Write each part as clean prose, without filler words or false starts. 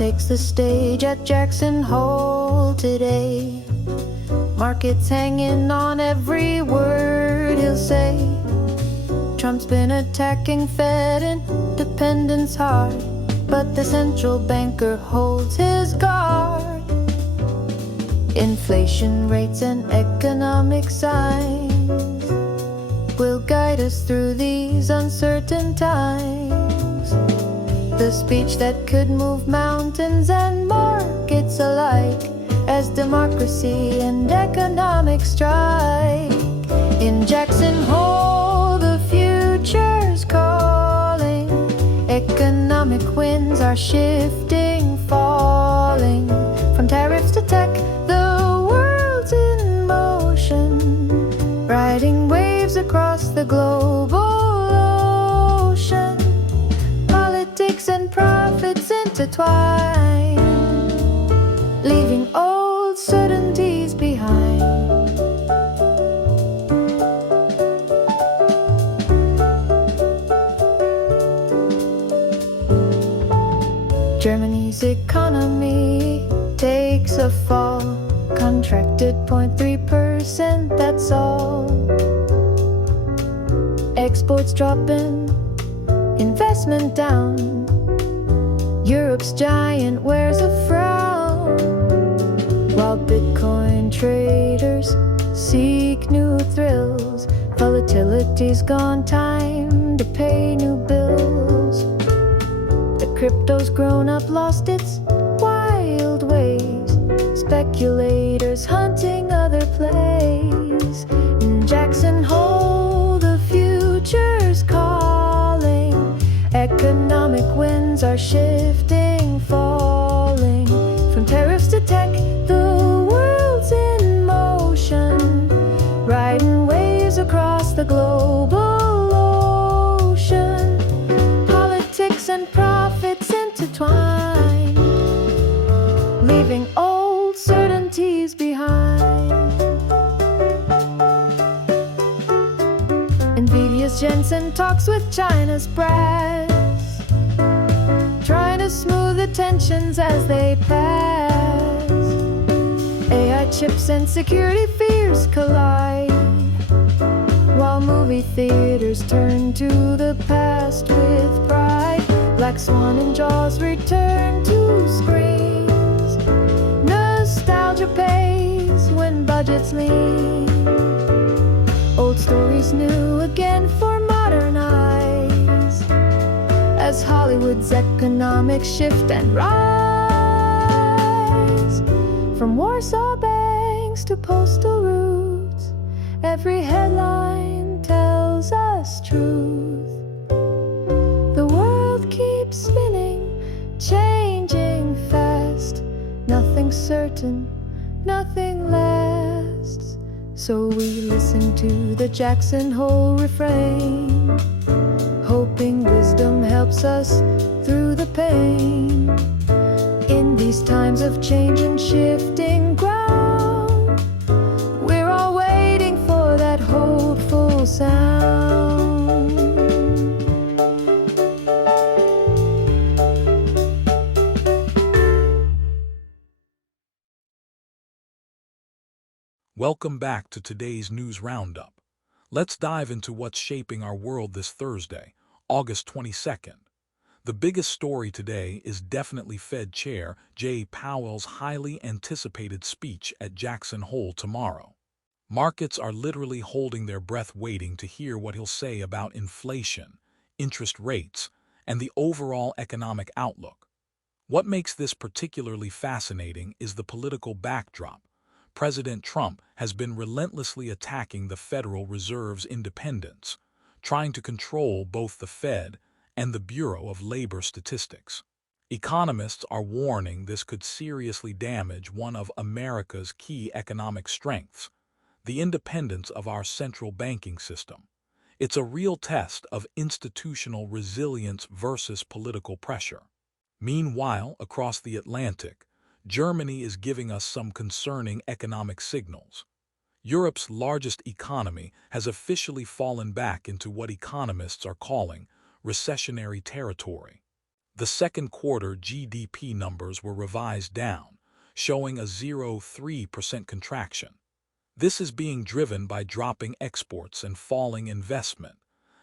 takes the stage at Jackson Hole today. Markets hanging on every word he'll say. Trump's been attacking Fed independence hard, but the central banker holds his guard. Inflation rates and economic signs will guide us through these uncertain times. The speech that could move mountains and markets alike, as democracy and economics strike. In Jackson Hole, the future's calling. Economic winds are shifting, falling. From tariffs to tech, the world's in motion, riding waves across the global ocean. Politics and profits intertwine, leaving old certainties behind. Germany's economy takes a fall, contracted 0.3%, that's all. Exports dropping, investment down. Europe's giant wears a frown, while Bitcoin traders seek new thrills. Volatility's gone, time to pay new bills. The crypto's grown up, lost its wild ways. Speculators hunting other plays. In Jackson Hole, the future's calling. Economic winds are shifting, falling. From tariffs to tech, the world's in motion, riding waves across the global ocean. Politics and profits intertwine, leaving old certainties behind. Nvidia's Jensen talks with China's brass, trying to smooth the tensions as they pass. AI chips and security fears collide, while movie theaters turn to the past with pride. Black Swan and Jaws return to screens. Nostalgia pays when budgets lean. Old stories new again for modern eyes, as Hollywood's economics shift and rise. From Warsaw banks to postal routes, every headline tells us truth. The world keeps spinning, changing fast. Nothing certain, nothing lasts. So we listen to the Jackson Hole refrain, hoping wisdom helps us through the pain. In these times of change and shifting ground, we're all waiting for that hopeful sound. Welcome back to today's news roundup. Let's dive into what's shaping our world this Thursday, August 22nd. The biggest story today is definitely Fed Chair Jay Powell's highly anticipated speech at Jackson Hole tomorrow. Markets are literally holding their breath waiting to hear what he'll say about inflation, interest rates, and the overall economic outlook. What makes this particularly fascinating is the political backdrop. President Trump has been relentlessly attacking the Federal Reserve's independence, trying to control both the Fed and the Bureau of Labor Statistics. Economists are warning this could seriously damage one of America's key economic strengths, the independence of our central banking system. It's a real test of institutional resilience versus political pressure. Meanwhile, across the Atlantic, Germany is giving us some concerning economic signals. Europe's largest economy has officially fallen back into what economists are calling recessionary territory. The second quarter GDP numbers were revised down, showing a 0.3% contraction. This is being driven by dropping exports and falling investment,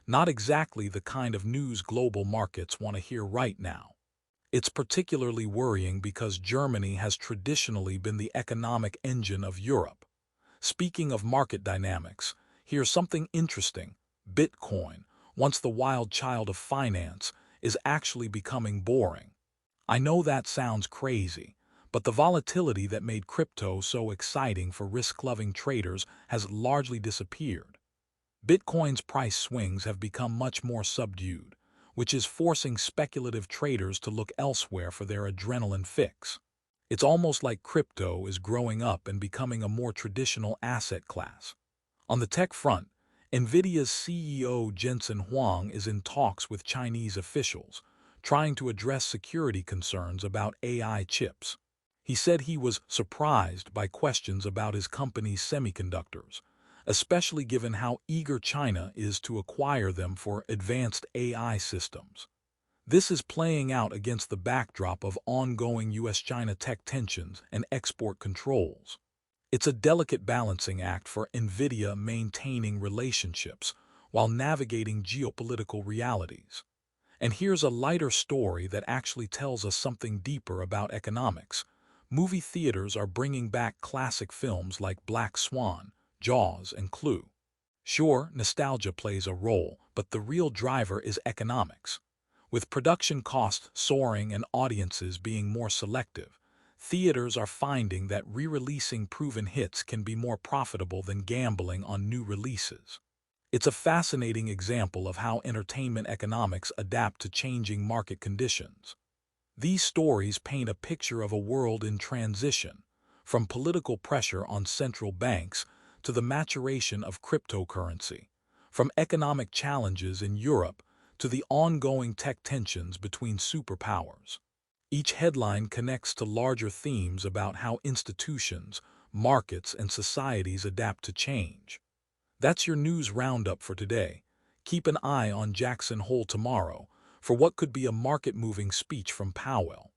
not exactly the kind of news global markets want to hear right now. It's particularly worrying because Germany has traditionally been the economic engine of Europe. Speaking of market dynamics, here's something interesting. Bitcoin, once the wild child of finance, is actually becoming boring. I know that sounds crazy, but the volatility that made crypto so exciting for risk-loving traders has largely disappeared. Bitcoin's price swings have become much more subdued, which is forcing speculative traders to look elsewhere for their adrenaline fix. It's almost like crypto is growing up and becoming a more traditional asset class. On the tech front, Nvidia's CEO Jensen Huang is in talks with Chinese officials, trying to address security concerns about AI chips. He said he was surprised by questions about his company's semiconductors, especially given how eager China is to acquire them for advanced AI systems. This is playing out against the backdrop of ongoing US-China tech tensions and export controls. It's a delicate balancing act for Nvidia maintaining relationships while navigating geopolitical realities. And here's a lighter story that actually tells us something deeper about economics. Movie theaters are bringing back classic films like Black Swan, Jaws, and Clue. Sure, nostalgia plays a role, but the real driver is economics. With production costs soaring and audiences being more selective, theaters are finding that re-releasing proven hits can be more profitable than gambling on new releases. It's a fascinating example of how entertainment economics adapt to changing market conditions. These stories paint a picture of a world in transition, from political pressure on central banks to the maturation of cryptocurrency, from economic challenges in Europe to the ongoing tech tensions between superpowers. Each headline connects to larger themes about how institutions, markets, and societies adapt to change. That's your news roundup for today. Keep an eye on Jackson Hole tomorrow for what could be a market-moving speech from Powell.